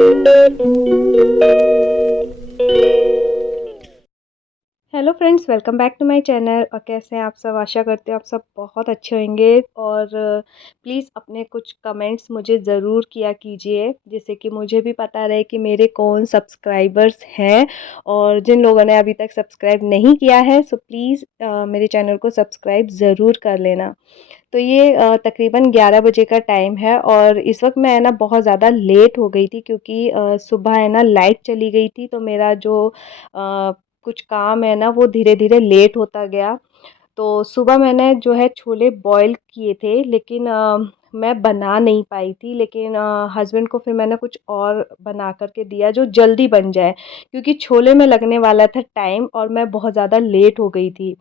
Hello friends, welcome back to my channel. और कैसे हैं आप सब? आशा करते हो आप सब बहुत अच्छे होंगे। और प्लीज़ अपने कुछ कमेंट्स मुझे ज़रूर किया कीजिए, जिससे कि मुझे भी पता रहे कि मेरे कौन सब्सक्राइबर्स हैं। और जिन लोगों ने अभी तक सब्सक्राइब नहीं किया है, सो प्लीज़ मेरे चैनल को सब्सक्राइब ज़रूर कर लेना। तो ये तकरीबन 11 बजे का टाइम है और इस वक्त मैं है ना बहुत ज़्यादा लेट हो गई थी, क्योंकि सुबह है ना लाइट चली गई थी, तो मेरा जो कुछ काम है ना वो धीरे धीरे लेट होता गया। तो सुबह मैंने जो है छोले बॉईल किए थे, लेकिन मैं बना नहीं पाई थी। लेकिन हस्बैंड को फिर मैंने कुछ और बना कर के दिया जो जल्दी बन जाए, क्योंकि छोले में लगने वाला था टाइम और मैं बहुत ज़्यादा लेट हो गई थी।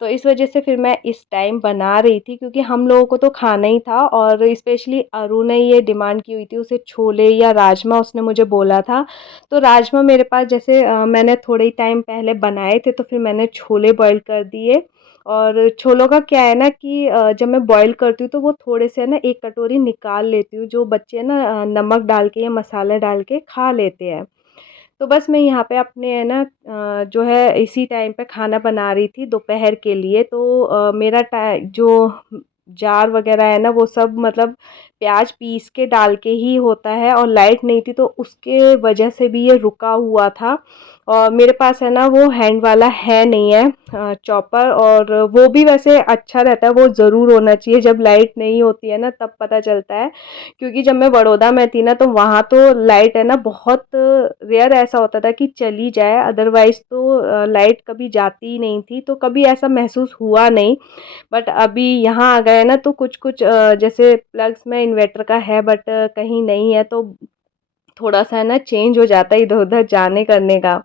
तो इस वजह से फिर मैं इस टाइम बना रही थी, क्योंकि हम लोगों को तो खाना ही था। और स्पेशली अरु ने ये डिमांड की हुई थी, उसे छोले या राजमा उसने मुझे बोला था। तो राजमा मेरे पास जैसे मैंने थोड़े ही टाइम पहले बनाए थे, तो फिर मैंने छोले बॉईल कर दिए। और छोलों का क्या है ना कि जब मैं बॉईल करती हूँ तो वो थोड़े से ना एक कटोरी निकाल लेती हूँ, जो बच्चे ना नमक डाल के या मसाला डाल के खा लेते हैं। तो बस मैं यहाँ पे अपने है ना जो है इसी टाइम पे खाना बना रही थी दोपहर के लिए। तो मेरा जो जार वगैरह है ना वो सब मतलब प्याज पीस के डाल के ही होता है, और लाइट नहीं थी तो उसके वजह से भी ये रुका हुआ था। और मेरे पास है ना वो हैंड वाला है नहीं है चॉपर, और वो भी वैसे अच्छा रहता है, वो ज़रूर होना चाहिए। जब लाइट नहीं होती है ना तब पता चलता है, क्योंकि जब मैं बड़ौदा में थी ना तो वहाँ तो लाइट है ना बहुत रेयर ऐसा होता था कि चली जाए, अदरवाइज़ तो लाइट कभी जाती ही नहीं थी, तो कभी ऐसा महसूस हुआ नहीं। बट अभी यहाँ आ गए ना तो कुछ कुछ जैसे प्लग्स में इन्वर्टर का है, बट कहीं नहीं है, तो थोड़ा सा है ना चेंज हो जाता है इधर उधर जाने करने का।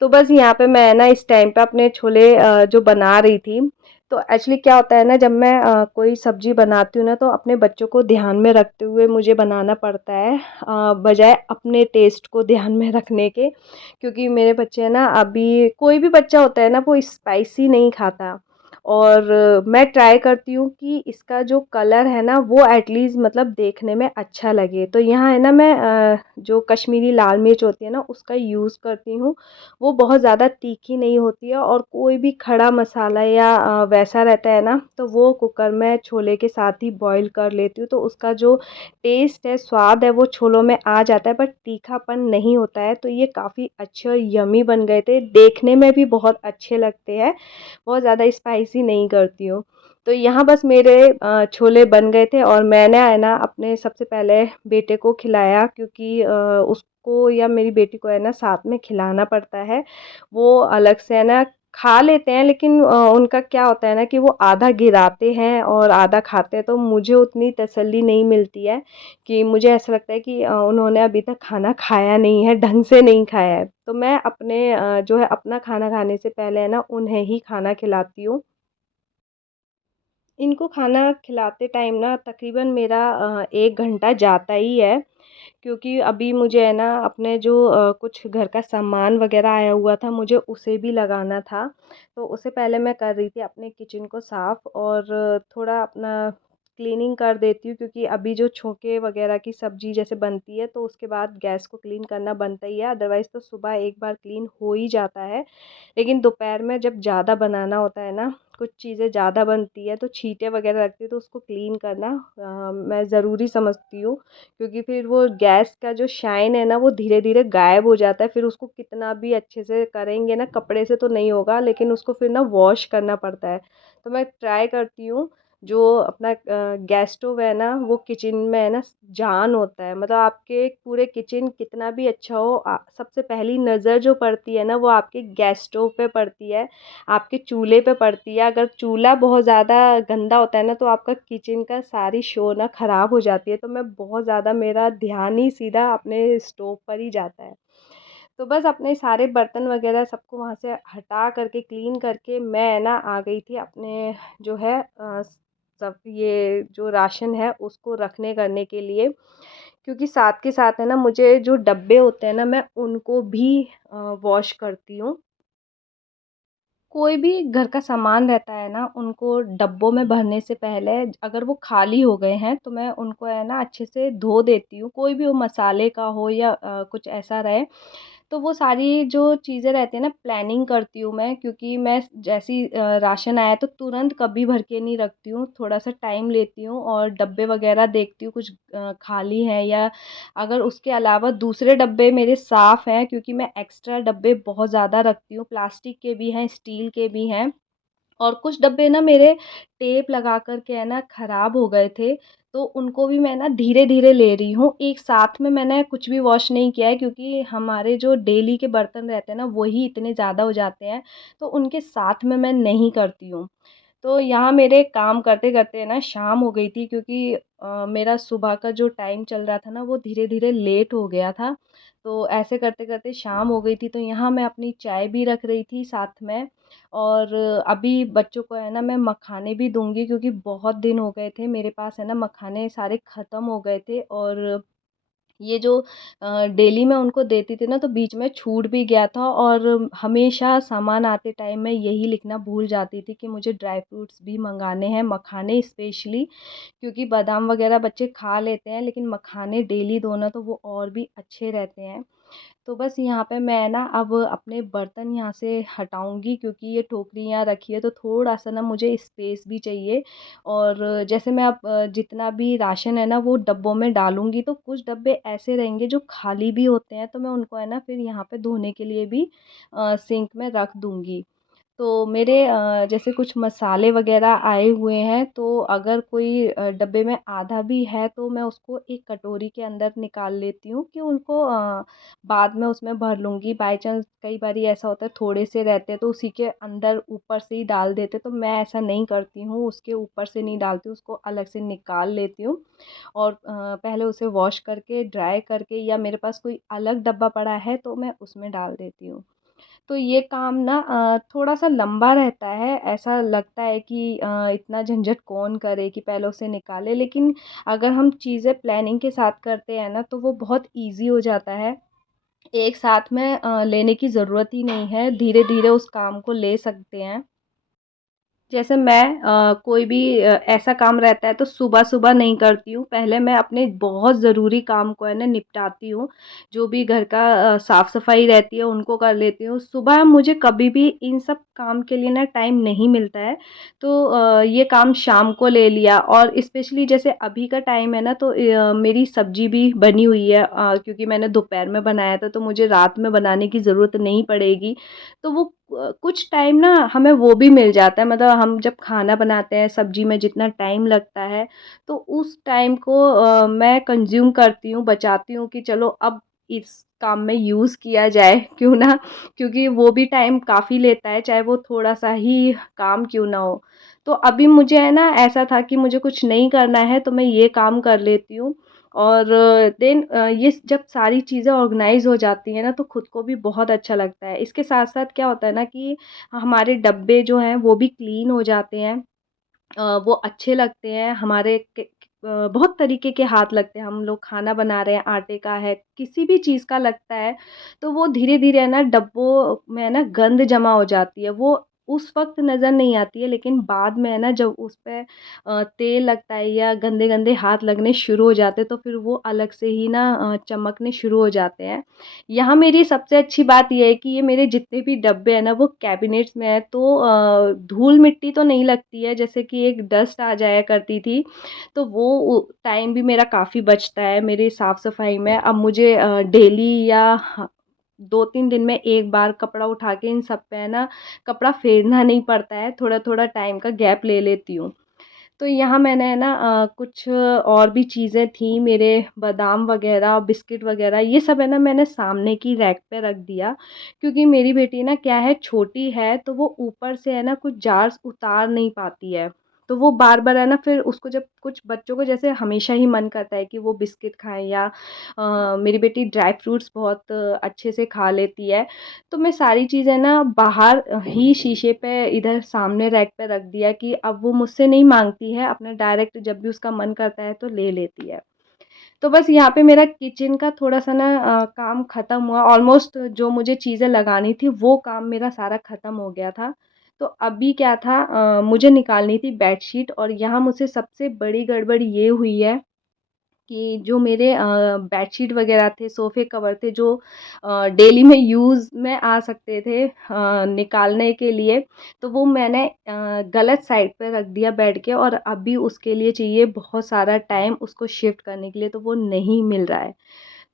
तो बस यहाँ पे मैं ना इस टाइम पे अपने छोले जो बना रही थी। तो एक्चुअली क्या होता है ना, जब मैं कोई सब्जी बनाती हूँ ना तो अपने बच्चों को ध्यान में रखते हुए मुझे बनाना पड़ता है, बजाय अपने टेस्ट को ध्यान में रखने के। क्योंकि मेरे बच्चे हैं ना, अभी कोई भी बच्चा होता है ना वो स्पाइसी नहीं खाता। और मैं ट्राई करती हूँ कि इसका जो कलर है ना वो एटलीस्ट मतलब देखने में अच्छा लगे। तो यहाँ है ना मैं जो कश्मीरी लाल मिर्च होती है ना उसका यूज़ करती हूँ। वो बहुत ज़्यादा तीखी नहीं होती है, और कोई भी खड़ा मसाला या वैसा रहता है ना तो वो कुकर में छोले के साथ ही बॉईल कर लेती हूँ, तो उसका जो टेस्ट है, स्वाद है, वो छोलों में आ जाता है, बट तीखापन नहीं होता है। तो ये काफ़ी अच्छे और यमी बन गए थे, देखने में भी बहुत अच्छे लगते हैं। बहुत ज़्यादा स्पाइसी नहीं करती हूँ। तो यहाँ बस मेरे छोले बन गए थे, और मैंने है ना अपने सबसे पहले बेटे को खिलाया, क्योंकि उसको या मेरी बेटी को है ना साथ में खिलाना पड़ता है। वो अलग से है ना खा लेते हैं, लेकिन उनका क्या होता है ना कि वो आधा गिराते हैं और आधा खाते हैं, तो मुझे उतनी तसल्ली नहीं मिलती है। कि मुझे ऐसा लगता है कि उन्होंने अभी तक खाना खाया नहीं है, ढंग से नहीं खाया है। तो मैं अपने जो है अपना खाना खाने से पहले है ना उन्हें ही खाना खिलाती हूँ। इनको खाना खिलाते टाइम ना तकरीबन मेरा 1 घंटा जाता ही है, क्योंकि अभी मुझे है ना अपने जो कुछ घर का सामान वग़ैरह आया हुआ था, मुझे उसे भी लगाना था। तो उससे पहले मैं कर रही थी अपने किचन को साफ़, और थोड़ा अपना क्लीनिंग कर देती हूँ, क्योंकि अभी जो छोंके वग़ैरह की सब्ज़ी जैसे बनती है तो उसके बाद गैस को क्लीन करना बनता ही है, अदरवाइज़ तो सुबह एक बार क्लीन हो ही जाता है। लेकिन दोपहर में जब ज़्यादा बनाना होता है ना, कुछ चीज़ें ज़्यादा बनती है तो छींटे वग़ैरह लगती है, तो उसको क्लीन करना मैं ज़रूरी समझती हूँ। क्योंकि फिर वो गैस का जो शाइन है ना वो धीरे-धीरे गायब हो जाता है, फिर उसको कितना भी अच्छे से करेंगे ना, कपड़े से तो नहीं होगा, लेकिन उसको फिर ना वॉश करना पड़ता है। तो मैं ट्राई करती हूँ, जो अपना गैस स्टोव है ना वो किचन में है ना जान होता है। मतलब आपके पूरे किचन कितना भी अच्छा हो, सबसे पहली नज़र जो पड़ती है ना वो आपके गैस स्टोव पे पड़ती है, आपके चूल्हे पे पड़ती है। अगर चूल्हा बहुत ज़्यादा गंदा होता है ना तो आपका किचन का सारी शो ना ख़राब हो जाती है। तो मैं बहुत ज़्यादा मेरा ध्यान ही सीधा अपने स्टोव पर ही जाता है। तो बस अपने सारे बर्तन वग़ैरह सबको वहाँ से हटा करके क्लीन करके मैं ना आ गई थी अपने जो है सब ये जो राशन है उसको रखने करने के लिए। क्योंकि साथ के साथ है ना मुझे जो डब्बे होते हैं ना मैं उनको भी वॉश करती हूँ। कोई भी घर का सामान रहता है ना, उनको डब्बों में भरने से पहले अगर वो खाली हो गए हैं, तो मैं उनको है ना अच्छे से धो देती हूँ। कोई भी हो, मसाले का हो या कुछ ऐसा रहे, तो वो सारी जो चीज़ें रहती हैं ना, प्लानिंग करती हूँ मैं, क्योंकि मैं जैसे ही राशन आया तो तुरंत कभी भर के नहीं रखती हूँ, थोड़ा-सा टाइम लेती हूँ और डब्बे वग़ैरह देखती हूँ कुछ खाली हैं, या अगर उसके अलावा दूसरे डब्बे मेरे साफ़ हैं, क्योंकि मैं एक्स्ट्रा डब्बे बहुत ज़्यादा रखती हूँ, प्लास्टिक के भी हैं, स्टील के भी हैं। और कुछ डब्बे ना मेरे टेप लगा कर के है ना ख़राब हो गए थे, तो उनको भी मैं ना धीरे-धीरे ले रही हूँ। एक साथ में मैंने कुछ भी वॉश नहीं किया है, क्योंकि हमारे जो डेली के बर्तन रहते हैं ना, वही इतने ज़्यादा हो जाते हैं, तो उनके साथ में मैं नहीं करती हूँ। तो यहाँ मेरे काम करते-करते ना शाम हो गई थी, क्योंकि मेरा सुबह का जो टाइम चल रहा था ना, वो धीरे-धीरे लेट हो गया था। तो ऐसे करते-करते शाम हो गई थी, तो यहाँ मैं अपनी चाय भी रख रही थी साथ में, और अभी बच्चों को है ना मैं मखाने भी दूँगी, क्योंकि बहुत दिन हो गए थे मेरे पास है ना, मखाने सारे ख़त्म हो गए थे, और ये जो डेली मैं उनको देती थी ना, तो बीच में छूट भी गया था, और हमेशा सामान आते टाइम मैं यही लिखना भूल जाती थी कि मुझे ड्राई फ्रूट्स भी मंगाने हैं, मखाने स्पेशली, क्योंकि बादाम वगैरह बच्चे खा लेते हैं, लेकिन मखाने डेली दो ना, तो वो और भी अच्छे रहते हैं। तो बस यहाँ पे मैं ना अब अपने बर्तन यहाँ से हटाऊँगी, क्योंकि ये टोकरी यहाँ रखी है, तो थोड़ा-सा ना मुझे स्पेस भी चाहिए, और जैसे मैं अब जितना भी राशन है ना वो डब्बों में डालूँगी, तो कुछ डब्बे ऐसे रहेंगे जो खाली भी होते हैं, तो मैं उनको है ना फिर यहाँ पे धोने के लिए भी सिंक में रख दूँगी। तो मेरे जैसे कुछ मसाले वग़ैरह आए हुए हैं, तो अगर कोई डब्बे में आधा भी है, तो मैं उसको एक कटोरी के अंदर निकाल लेती हूँ कि उनको बाद में उसमें भर लूँगी। बाय चांस कई बारी ऐसा होता है थोड़े से रहते हैं, तो उसी के अंदर ऊपर से ही डाल देते हैं, तो मैं ऐसा नहीं करती हूँ, उसके ऊपर से नहीं डालती हूँ, उसको अलग से निकाल लेती हूँ, और पहले उसे वॉश करके, ड्राई करके, या मेरे पास कोई अलग डब्बा पड़ा है, तो मैं उसमें डाल देती हूँ। तो ये काम ना थोड़ा-सा लंबा रहता है, ऐसा लगता है कि इतना झंझट कौन करे कि पहले उसे निकाले, लेकिन अगर हम चीज़ें प्लानिंग के साथ करते हैं ना, तो वो बहुत ईज़ी हो जाता है। एक साथ में लेने की ज़रूरत ही नहीं है, धीरे-धीरे उस काम को ले सकते हैं। जैसे मैं कोई भी ऐसा काम रहता है, तो सुबह-सुबह नहीं करती हूँ। पहले मैं अपने बहुत ज़रूरी काम को है ना निपटाती हूँ। जो भी घर का साफ-सफाई रहती है उनको कर लेती हूँ। सुबह मुझे कभी भी इन सब काम के लिए ना टाइम नहीं मिलता है। तो ये काम शाम को ले लिया, और स्पेशली जैसे अभी का टाइम है ना, तो मेरी सब्ज़ी भी बनी हुई है, क्योंकि मैंने दोपहर में बनाया था, तो मुझे रात में बनाने की ज़रूरत नहीं पड़ेगी। तो वो कुछ टाइम ना हमें वो भी मिल जाता है, मतलब हम जब खाना बनाते हैं, सब्ज़ी में जितना टाइम लगता है, तो उस टाइम को मैं कंज़्यूम करती हूँ, बचाती हूँ कि चलो अब इस काम में यूज़ किया जाए, क्यों ना, क्योंकि वो भी टाइम काफ़ी लेता है, चाहे वो थोड़ा-सा ही काम क्यों ना हो। तो अभी मुझे है ना ऐसा था कि मुझे कुछ नहीं करना है, तो मैं ये काम कर लेती हूँ, और देन ये जब सारी चीज़ें ऑर्गनाइज़ हो जाती हैं ना, तो खुद को भी बहुत अच्छा लगता है। इसके साथ-साथ क्या होता है ना कि हमारे डब्बे जो हैं वो भी क्लीन हो जाते हैं। वो अच्छे लगते हैं, हमारे बहुत तरीके के हाथ लगते हैं, हम लोग खाना बना रहे हैं, आटे का है, किसी भी चीज़ का लगता है, तो वो धीरे-धीरे है ना डब्बों में है ना गंध जमा हो जाती है। वो उस वक़्त नज़र नहीं आती है, लेकिन बाद में है ना जब उस पे तेल लगता है या गंदे-गंदे हाथ लगने शुरू हो जाते हैं, तो फिर वो अलग से ही ना चमकने शुरू हो जाते हैं। यहाँ मेरी सबसे अच्छी बात ये है कि ये मेरे जितने भी डब्बे हैं ना, वो कैबिनेट्स में है, तो धूल-मिट्टी तो नहीं लगती है, जैसे कि एक डस्ट आ जाया करती थी, तो वो टाइम भी मेरा काफ़ी बचता है मेरी साफ़-सफ़ाई में। अब मुझे डेली या 2-3 दिन में एक बार कपड़ा उठा के इन सब पे है ना कपड़ा फेरना नहीं पड़ता है, थोड़ा-थोड़ा टाइम का गैप ले लेती हूँ। तो यहाँ मैंने है ना कुछ और भी चीज़ें थी, मेरे बादाम वग़ैरह, बिस्किट वग़ैरह, ये सब है ना मैंने सामने की रैक पे रख दिया, क्योंकि मेरी बेटी ना क्या है, छोटी है, तो वो ऊपर से है ना कुछ जार्स उतार नहीं पाती है। तो वो बार-बार है ना, फिर उसको जब कुछ बच्चों को जैसे हमेशा ही मन करता है कि वो बिस्किट खाएँ, या मेरी बेटी ड्राई फ्रूट्स बहुत अच्छे से खा लेती है। तो मैं सारी चीज़ें ना बाहर ही शीशे पे इधर सामने रैक पे रख दिया कि अब वो मुझसे नहीं माँगती है, अपना डायरेक्ट जब भी उसका मन करता है तो ले लेती है। तो बस यहाँ पे मेरा किचन का थोड़ा-सा ना काम ख़त्म हुआ, ऑलमोस्ट जो मुझे चीज़ें लगानी थी वो काम मेरा सारा ख़त्म हो गया था। तो अभी क्या था, मुझे निकालनी थी बेडशीट, और यहाँ मुझसे सबसे बड़ी गड़बड़ ये हुई है कि जो मेरे बेडशीट वगैरह थे, सोफ़े कवर थे, जो डेली में यूज़ में आ सकते थे निकालने के लिए, तो वो मैंने गलत साइड पे रख दिया बेड के, और अभी उसके लिए चाहिए बहुत सारा टाइम उसको शिफ्ट करने के लिए, तो वो नहीं मिल रहा है।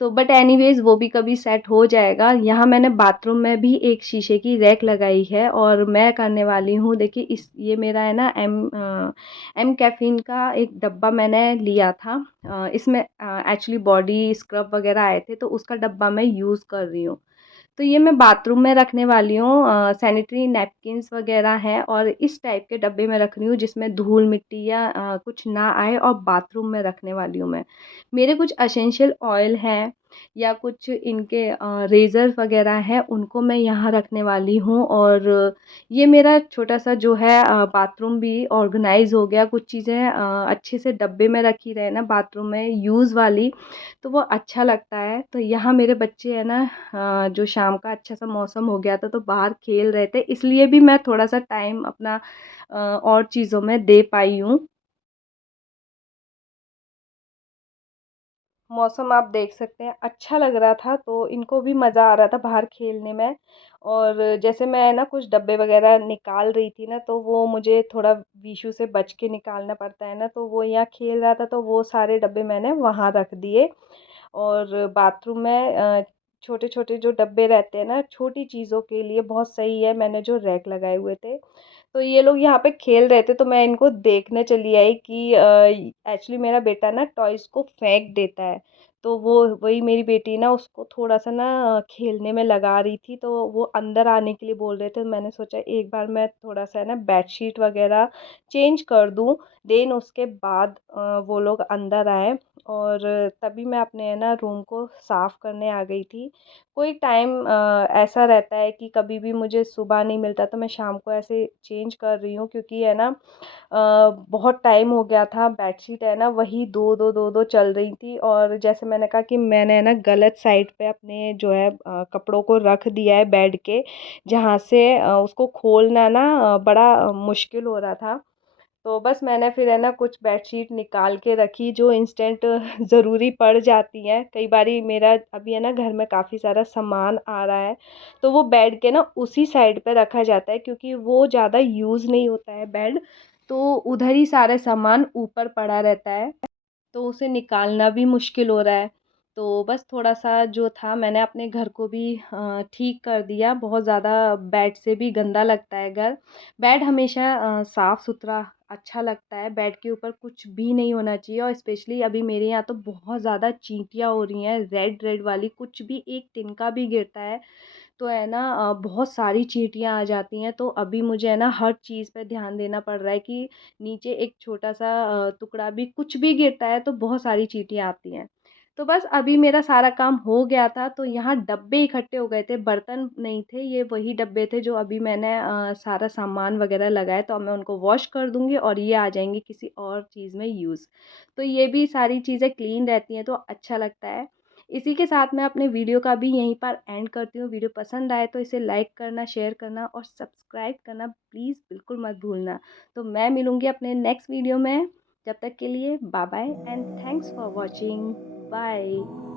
तो बट एनीवेज़ वो भी कभी सेट हो जाएगा। यहाँ मैंने बाथरूम में भी एक शीशे की रैक लगाई है, और मैं करने वाली हूँ, देखिए इस ये मेरा है ना एम कैफ़ीन का एक डब्बा मैंने लिया था। इसमें एक्चुअली बॉडी स्क्रब वग़ैरह आए थे, तो उसका डब्बा मैं यूज़ कर रही हूँ। तो ये मैं बाथरूम में रखने वाली हूँ, सैनिटरी नैपकिन्स वग़ैरह हैं, और इस टाइप के डब्बे में रख रही हूँ जिसमें धूल मिट्टी या कुछ ना आए, और बाथरूम में रखने वाली हूँ मैं। मेरे कुछ एसेंशियल ऑयल हैं, या कुछ इनके रेज़र वग़ैरह हैं, उनको मैं यहाँ रखने वाली हूँ, और ये मेरा छोटा-सा जो है बाथरूम भी ऑर्गनाइज़ हो गया, कुछ चीज़ें अच्छे से डब्बे में रखी रहे ना बाथरूम में यूज़ वाली, तो वो अच्छा लगता है। तो यहाँ मेरे बच्चे हैं ना, जो शाम का अच्छा-सा मौसम हो गया था, तो बाहर खेल रहे थे, इसलिए भी मैं थोड़ा-सा टाइम अपना और चीज़ों में दे पाई हूँ। मौसम आप देख सकते हैं अच्छा लग रहा था, तो इनको भी मज़ा आ रहा था बाहर खेलने में। और जैसे मैं ना कुछ डब्बे वगैरह निकाल रही थी ना, तो वो मुझे थोड़ा विशु से बच के निकालना पड़ता है ना, तो वो यहाँ खेल रहा था, तो वो सारे डब्बे मैंने वहाँ रख दिए। और बाथरूम में छोटे-छोटे जो डब्बे रहते हैं ना, छोटी चीज़ों के लिए बहुत सही है, मैंने जो रैक लगाए हुए थे। तो ये लोग यहाँ पे खेल रहे थे, तो मैं इनको देखने चली आई कि एक्चुअली मेरा बेटा ना टॉयज़ को फेंक देता है। तो वो वही मेरी बेटी ना उसको थोड़ा-सा ना खेलने में लगा रही थी, तो वो अंदर आने के लिए बोल रहे थे। मैंने सोचा एक बार मैं थोड़ा-सा है ना बेडशीट वग़ैरह चेंज कर दूँ, देन उसके बाद वो लोग अंदर आए, और तभी मैं अपने है ना रूम को साफ़ करने आ गई थी। कोई टाइम ऐसा रहता है कि कभी भी मुझे सुबह नहीं मिलता, तो मैं शाम को ऐसे चेंज कर रही हूँ, क्योंकि है ना बहुत टाइम हो गया था, बेडशीट है ना वही 2-2 2-2 चल रही थी, और जैसे मैंने कहा कि मैंने है ना गलत साइड पे अपने जो है कपड़ों को रख दिया है बेड के, जहाँ से उसको खोलना ना बड़ा मुश्किल हो रहा था। तो बस मैंने फिर है ना कुछ बेडशीट निकाल के रखी, जो इंस्टेंट ज़रूरी पड़ जाती हैं। कई बारी मेरा अभी है ना घर में काफ़ी सारा सामान आ रहा है, तो वो बेड के ना उसी साइड पे रखा जाता है, क्योंकि वो ज़्यादा यूज़ नहीं होता है बेड, तो उधर ही सारे सामान ऊपर पड़ा रहता है। तो उसे निकालना भी मुश्किल हो रहा है। तो बस थोड़ा-सा जो था मैंने अपने घर को भी ठीक कर दिया, बहुत ज़्यादा बेड से भी गंदा लगता है घर। बेड हमेशा साफ़-सुथरा अच्छा लगता है, बेड के ऊपर कुछ भी नहीं होना चाहिए, और स्पेशली अभी मेरे यहाँ तो बहुत ज़्यादा चींटियाँ हो रही हैं, रेड-रेड वाली, कुछ भी एक तिनका भी गिरता है तो है ना बहुत सारी चींटियाँ आ जाती हैं, तो अभी मुझे है ना हर चीज़ पे ध्यान देना पड़ रहा है कि नीचे एक छोटा-सा टुकड़ा भी कुछ भी गिरता है तो बहुत सारी चींटियाँ आती हैं। तो बस अभी मेरा सारा काम हो गया था, तो यहाँ डब्बे इकट्ठे हो गए थे, बर्तन नहीं थे, ये वही डब्बे थे जो अभी मैंने सारा सामान वगैरह लगाया, तो अब मैं उनको वॉश कर दूँगी और ये आ जाएँगे किसी और चीज़ में यूज़। तो ये भी सारी चीज़ें क्लीन रहती हैं तो अच्छा लगता है। इसी के साथ मैं अपने वीडियो का भी यहीं पर एंड करती हूँ। वीडियो पसंद आए तो इसे लाइक करना, शेयर करना और सब्सक्राइब करना प्लीज़ बिल्कुल मत भूलना। तो मैं मिलूँगी अपने नेक्स्ट वीडियो में। जब तक के लिए bye bye and thanks for watching. Bye.